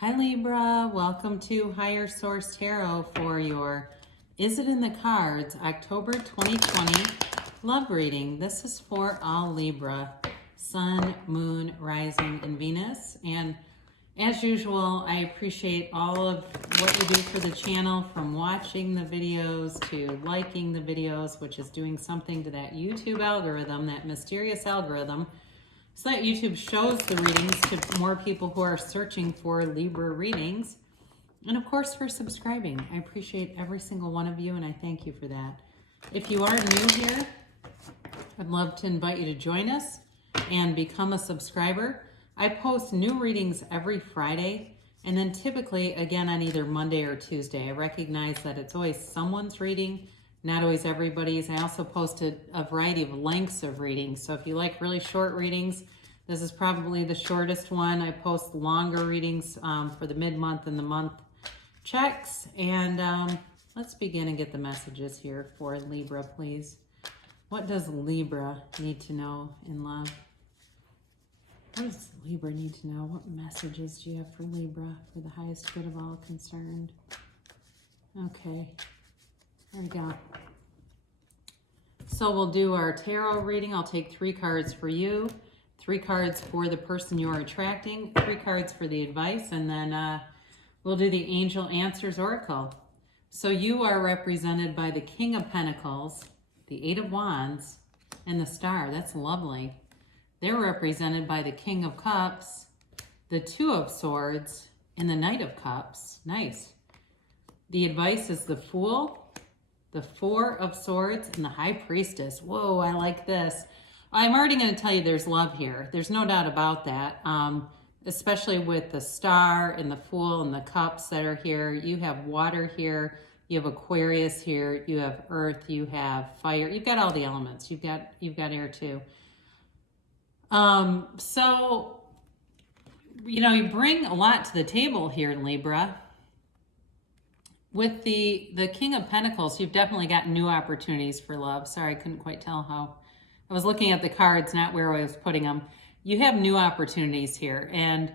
Hi Libra, welcome to Higher Source Tarot for your Is It in the Cards October 2020 love reading. This is for all Libra, Sun, Moon, Rising, and Venus. And as usual, I appreciate all of what you do for the channel, from watching the videos to liking the videos, which is doing something to that YouTube algorithm, that mysterious algorithm, so that YouTube shows the readings to more people who are searching for Libra readings. And of course, for subscribing. I appreciate every single one of you, and I thank you for that. If you are new here, I'd love to invite you to join us and become a subscriber. I post new readings every Friday, and then typically again on either Monday or Tuesday. I recognize that it's always someone's reading, not always everybody's. I also posted a variety of lengths of readings. So if you like really short readings, this is probably the shortest one. I post longer readings for the mid-month and the month checks. And let's begin and get the messages here for Libra, please. What does Libra need to know in love? What does Libra need to know? What messages do you have for Libra for the highest good of all concerned? Okay. There we go. So we'll do our tarot reading. I'll take 3 cards for you, 3 cards for the person you are attracting, 3 cards for the advice, and then we'll do the Angel Answers Oracle. So you are represented by the King of Pentacles, the 8 of Wands, and the Star. That's lovely. They're represented by the King of Cups, the 2 of Swords, and the Knight of Cups. Nice. The advice is the Fool, the 4 of Swords, and the High Priestess. Whoa, I like this. I'm already going to tell you there's love here. There's no doubt about that, especially with the Star and the Fool and the Cups that are here. You have water here. You have Aquarius here. You have Earth. You have fire. You've got all the elements. You've got air too. So, you know, you bring a lot to the table here, Libra. With the King of Pentacles, you've definitely got new opportunities for love. Sorry, I couldn't quite tell how. I was looking at the cards, not where I was putting them. You have new opportunities here, and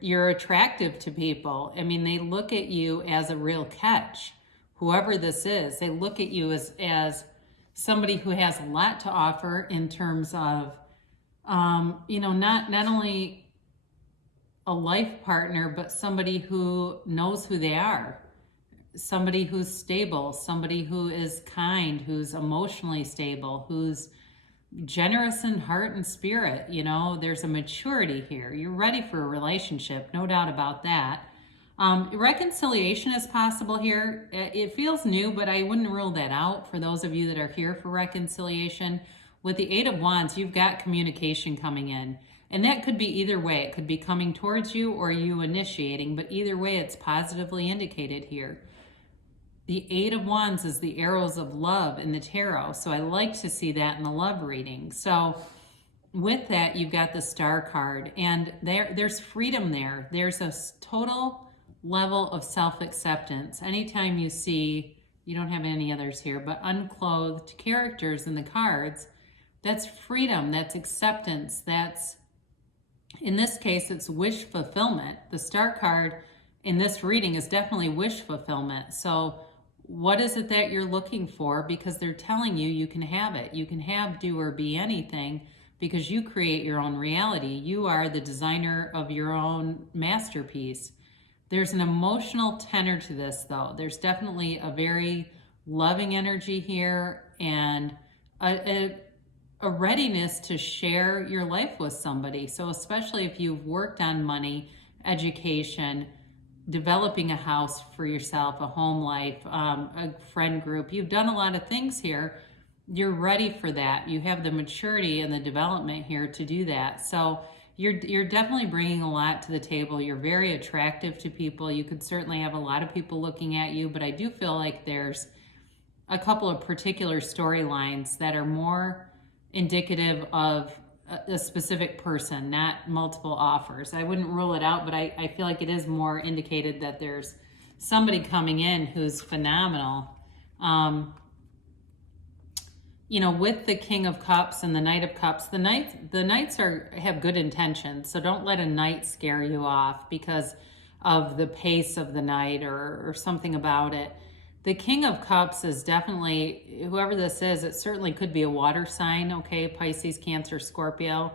you're attractive to people. I mean, they look at you as a real catch. Whoever this is, they look at you as somebody who has a lot to offer in terms of, you know, not only a life partner, but somebody who knows who they are. Somebody who's stable, somebody who is kind, who's emotionally stable, who's generous in heart and spirit. You know, there's a maturity here. You're ready for a relationship, no doubt about that. Reconciliation is possible here. It feels new, but I wouldn't rule that out for those of you that are here for reconciliation. With the 8 of Wands, you've got communication coming in. And that could be either way. It could be coming towards you or you initiating, but either way, it's positively indicated here. The 8 of Wands is the arrows of love in the tarot. So I like to see that in the love reading. So with that, you've got the Star card, and there's freedom there. There's a total level of self-acceptance. Anytime you see, you don't have any others here, but unclothed characters in the cards, that's freedom, that's acceptance, that's, in this case, it's wish fulfillment. The Star card in this reading is definitely wish fulfillment. So what is it that you're looking for? Because they're telling you you can have it. You can have, do, or be anything because you create your own reality. You are the designer of your own masterpiece. There's an emotional tenor to this, though. There's definitely a very loving energy here and a readiness to share your life with somebody. So especially if you've worked on money, education, developing a house for yourself, a home life, a friend group. You've done a lot of things here. You're ready for that. You have the maturity and the development here to do that. So you're definitely bringing a lot to the table. You're very attractive to people. You could certainly have a lot of people looking at you, but I do feel like there's a couple of particular storylines that are more indicative of a specific person, not multiple offers. I wouldn't rule it out, but I feel like it is more indicated that there's somebody coming in who's phenomenal. with the King of Cups and the Knight of Cups, the knights have good intentions. So don't let a knight scare you off because of the pace of the night or something about it. The King of Cups is definitely, whoever this is, it certainly could be a water sign, okay? Pisces, Cancer, Scorpio.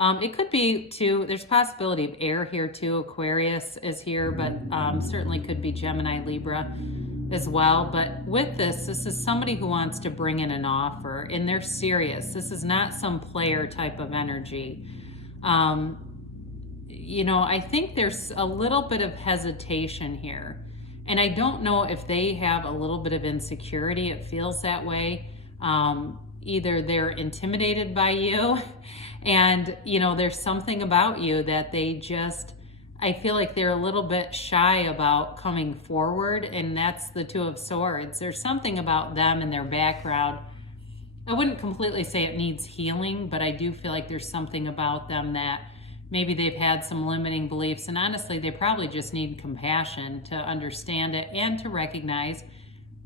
It could be too, there's possibility of air here too. Aquarius is here, but certainly could be Gemini, Libra as well. But with this is somebody who wants to bring in an offer and they're serious. This is not some player type of energy. I think there's a little bit of hesitation here. And I don't know if they have a little bit of insecurity. It feels that way. Either they're intimidated by you and, there's something about you that I feel like they're a little bit shy about coming forward. And that's the Two of Swords. There's something about them and their background. I wouldn't completely say it needs healing, but I do feel like there's something about them that maybe they've had some limiting beliefs, and honestly, they probably just need compassion to understand it and to recognize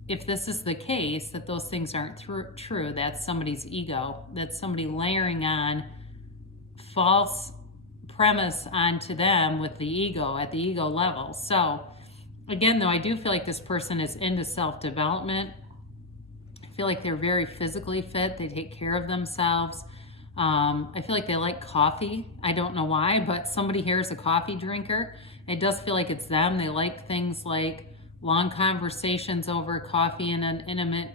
if this is the case, that those things aren't true. That's somebody's ego. That's somebody layering on false premise onto them with the ego, at the ego level. So again, though, I do feel like this person is into self-development. I feel like they're very physically fit. They take care of themselves. I feel like they like coffee. I don't know why, but somebody here is a coffee drinker. It does feel like it's them. They like things like long conversations over coffee in an intimate,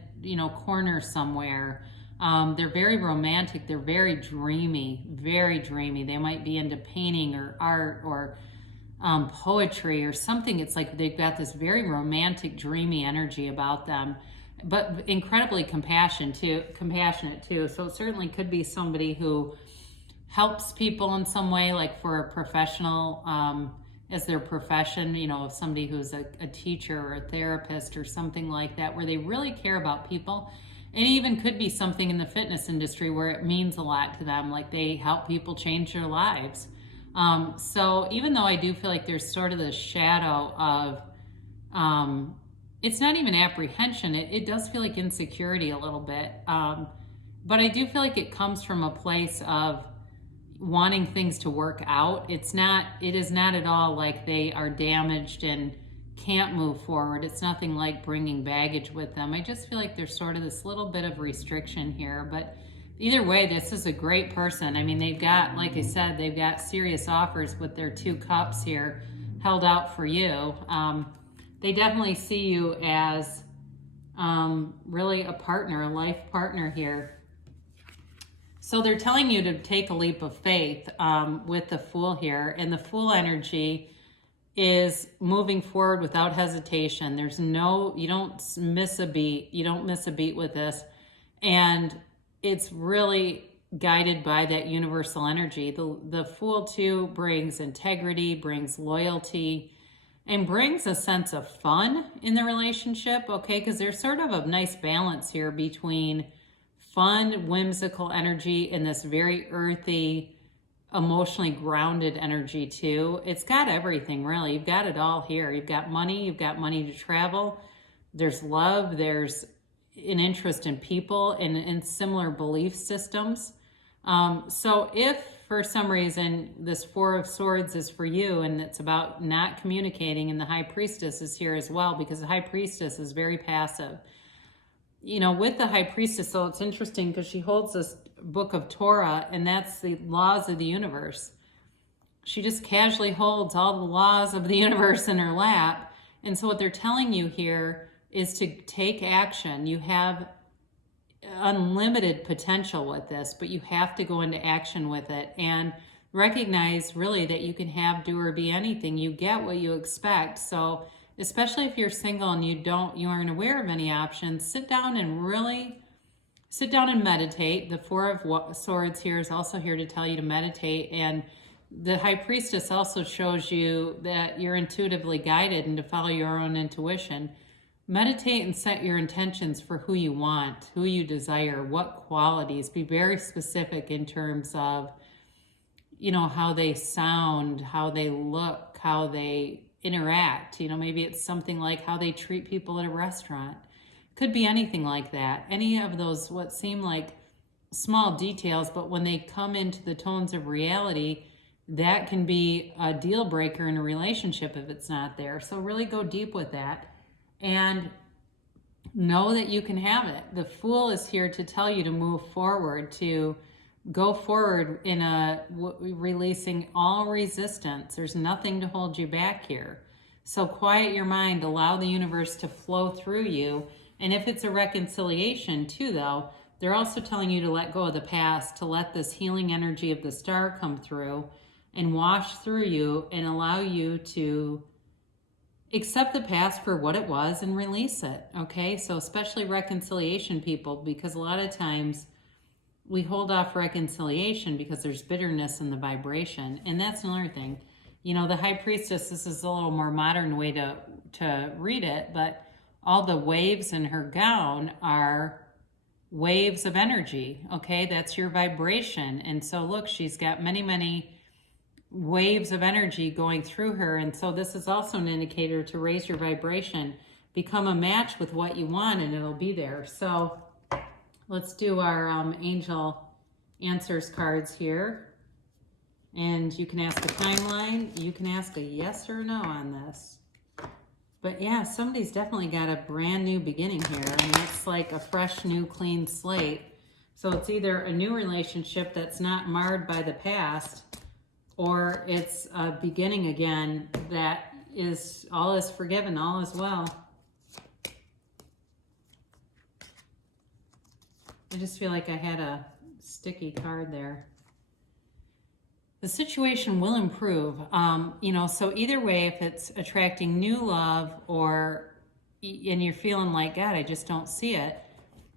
corner somewhere. They're very romantic. They're very dreamy, very dreamy. They might be into painting or art or poetry or something. It's like they've got this very romantic, dreamy energy about them, but incredibly compassionate too. So it certainly could be somebody who helps people in some way, like for a professional, as their profession, somebody who's a teacher or a therapist or something like that, where they really care about people. It even could be something in the fitness industry where it means a lot to them, like they help people change their lives. So even though I do feel like there's sort of the shadow of, it's not even apprehension. It does feel like insecurity a little bit. But I do feel like it comes from a place of wanting things to work out. It is not at all like they are damaged and can't move forward. It's nothing like bringing baggage with them. I just feel like there's sort of this little bit of restriction here. But either way, this is a great person. I mean, they've got, like I said, they've got serious offers with their 2 cups here held out for you. They definitely see you as really a partner, a life partner here. So they're telling you to take a leap of faith with the Fool here. And the Fool energy is moving forward without hesitation. You don't miss a beat. You don't miss a beat with this. And it's really guided by that universal energy. The Fool too brings integrity, brings loyalty, and brings a sense of fun in the relationship, okay? Because there's sort of a nice balance here between fun, whimsical energy and this very earthy, emotionally grounded energy too. It's got everything, really. You've got it all here. You've got money to travel. There's love. There's an interest in people and in similar belief systems. So if for some reason this 4 of Swords is for you and it's about not communicating, and the High Priestess is here as well, because the High Priestess is very passive. With the High Priestess, so it's interesting because she holds this book of Torah, and that's the laws of the universe. She just casually holds all the laws of the universe in her lap. And so what they're telling you here is to take action. You have unlimited potential with this, but you have to go into action with it and recognize really that you can have, do, or be anything. You get what you expect. So especially if you're single and you aren't aware of any options, sit down and meditate. The 4 of Swords here is also here to tell you to meditate. And the High Priestess also shows you that you're intuitively guided and to follow your own intuition. Meditate and set your intentions for who you want, who you desire, what qualities. Be very specific in terms of, how they sound, how they look, how they interact. Maybe it's something like how they treat people at a restaurant. Could be anything like that. Any of those what seem like small details, but when they come into the tones of reality, that can be a deal breaker in a relationship if it's not there. So really go deep with that and know that you can have it. The Fool is here to tell you to move forward, to go forward in releasing all resistance. There's nothing to hold you back here. So quiet your mind, allow the universe to flow through you. And if it's a reconciliation too, though, they're also telling you to let go of the past, to let this healing energy of the star come through and wash through you and allow you to accept the past for what it was and release it, okay? So especially reconciliation people, because a lot of times we hold off reconciliation because there's bitterness in the vibration. And that's another thing. You know, the High Priestess, this is a little more modern way to read it, but all the waves in her gown are waves of energy, okay? That's your vibration. And so look, she's got many, many waves of energy going through her. And so this is also an indicator to raise your vibration, become a match with what you want, and it'll be there. So let's do our angel answers cards here. And you can ask a timeline. You can ask a yes or no on this. But yeah, somebody's definitely got a brand new beginning here. I mean, it's like a fresh, new, clean slate. So it's either a new relationship that's not marred by the past, or it's a beginning again that is all is forgiven, all is well. I just feel like I had a sticky card there. The situation will improve. You know, so either way, if it's attracting new love and you're feeling like, God, I just don't see it,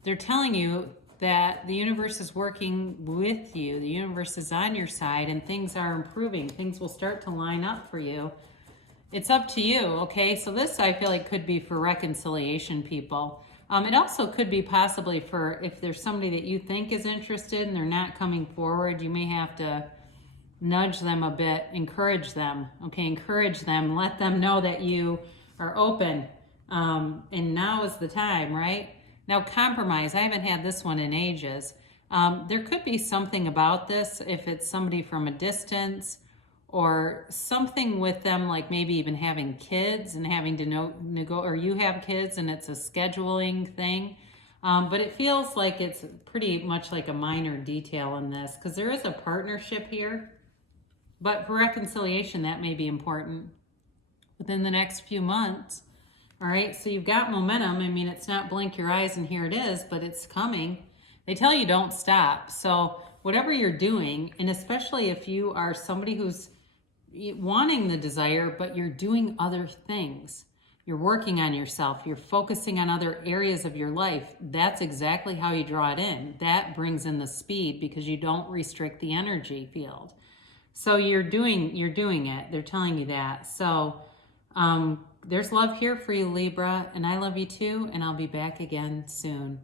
they're telling you that the universe is working with you. The universe is on your side and things are improving. Things will start to line up for you. It's up to you, okay? So this, I feel like, could be for reconciliation people. It also could be possibly for if there's somebody that you think is interested and they're not coming forward, you may have to nudge them a bit, encourage them, okay? Encourage them, let them know that you are open. And now is the time, right? Now, compromise. I haven't had this one in ages. There could be something about this if it's somebody from a distance or something with them, like maybe even having kids and having to or you have kids and it's a scheduling thing. But it feels like it's pretty much like a minor detail in this because there is a partnership here. But for reconciliation, that may be important within the next few months. All right, so you've got momentum. I mean, it's not blink your eyes and here it is, but it's coming. They tell you don't stop. So whatever you're doing, and especially if you are somebody who's wanting the desire, but you're doing other things, you're working on yourself, you're focusing on other areas of your life, that's exactly how you draw it in. That brings in the speed because you don't restrict the energy field. So you're doing it. They're telling you that. So there's love here for you, Libra, and I love you too, and I'll be back again soon.